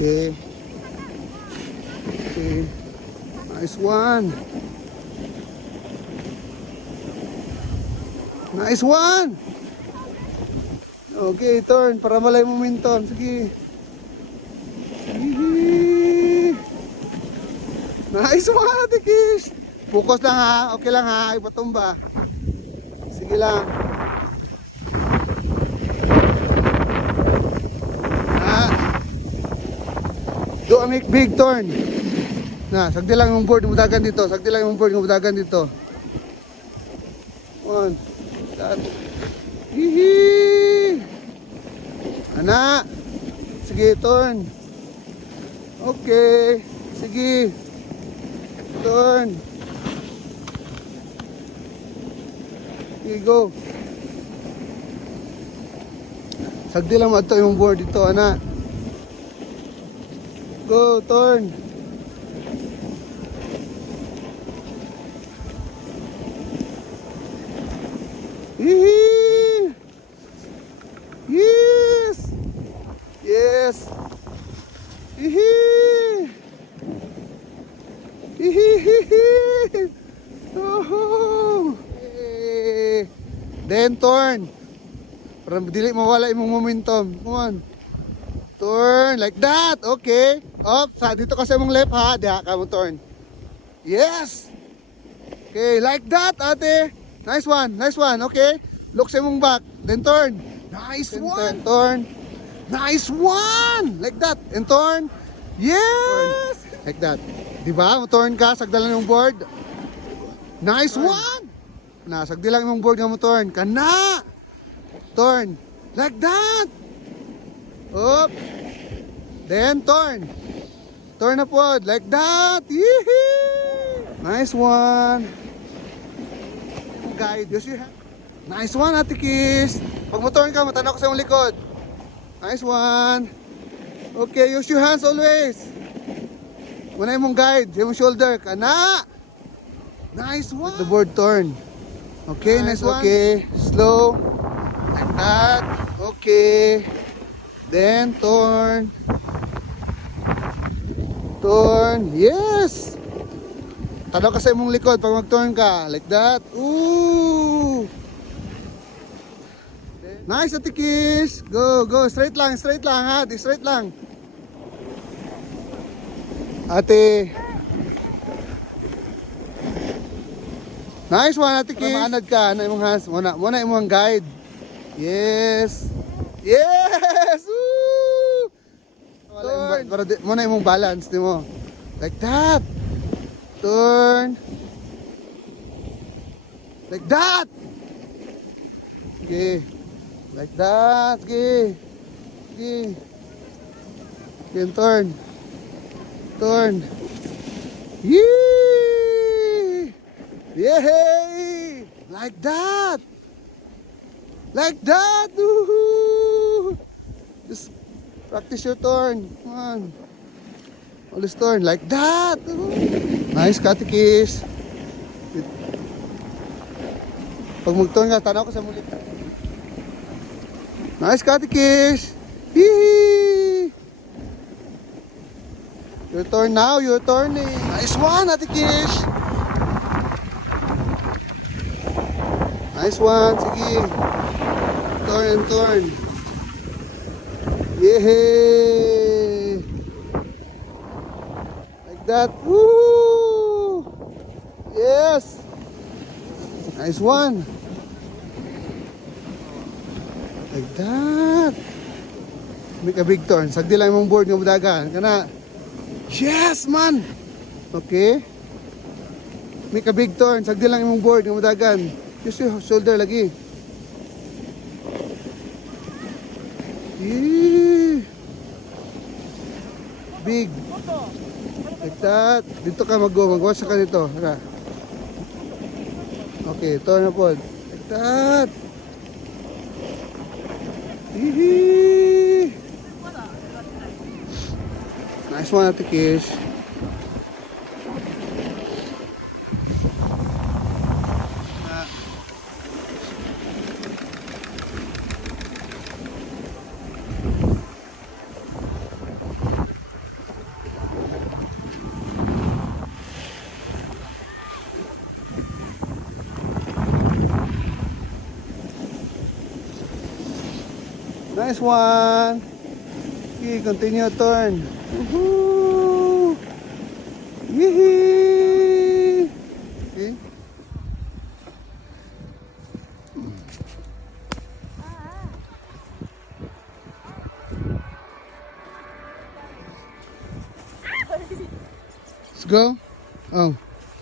Okay. Okay. Nice one. Nice one. Okay, turn para malay momentum. Sige. Hihi. Nice one, Ate Kish. Focus lang ha. Okay lang ha. Ipatumba. Sige lang. Do a make big turn. Na, sagdi lang yung board ng budagan dito. Sagdi lang yung board ng budagan dito. One. That. Hihi. Ana. Sige, turn. Okay. Sige. Turn. Here you go. Sagdi lang mo ito yung board dito, ana. Go, turn. Hihi. Yes. Yes. Hihi. Hihi. Oh. Then turn. Para dili mawala imong momentum. Come on. Turn like that. Okay. Up. Sa dito kasi mong left ha. Diha ka mo turn. Yes. Okay, like that, ate. Nice one. Nice one. Okay. Look sa mong back. Then turn. Nice one. Turn. Nice one. Like that. And turn. Yes. Turn. Like that. Diba? Turn ka. Sagdalan yung board. Nice one. Na, sagdilang yung board nga mo turn. Kana. Turn. Like that. Up. Then turn. Turn upward. Like that. Yee-hee. Nice one. Guide. Yes, you have. Nice one, Ate Kiss. Pag mo turn ka, matanaw ko sa iyong likod. Nice one. Okay, use your hands always. Muna yung guide. Yung shoulder. Kana. Nice one. The board turn. Okay, nice one. Okay. Slow. Like that. Okay. Then turn. Turn. Yes. Tanaw ka sa imong likod pag mag-turn ka. Like that. Ooh. Nice, Ate Kiss. Go, go. Straight lang ha. Di straight lang. Ate. Nice one, Ate Kiss. Maanad ka. Ano imong hands? Muna imong guide. Yes. Yes! Woo! Turn. Muna imong balance, di mo. Like that. Turn. Like that. Okay. Like that. Okay. Okay. Okay, turn. Turn. Yee! Yay! Like that. Like that. Woohoo! Just practice your turn. Come on. Always turn like that. Nice, Ate Kiss. Pag mag-turn ka, tanaw ko sa muli. Nice, Ate Kiss. Hee! Your turn now, you're turning. Nice one, Ate Kiss. Nice one, sige. Turn and turn. Yay! Like that. Woo! Yes! Nice one. Like that. Make a big turn. Sagdi lang mong board ng budagan. Kana. Yes, man! Okay. Make a big turn. Sagdi lang mong board ng budagan. Use your shoulder lagi. Yee. Big. Like that. Dito ka mag-wash ka dito. Hara. Okay, turn na po. Like that. Yee. Nice one, Ate Kiss. Nice one. Okay, continue turn. Woohoo! Yee! Okay. Let's go. Oh.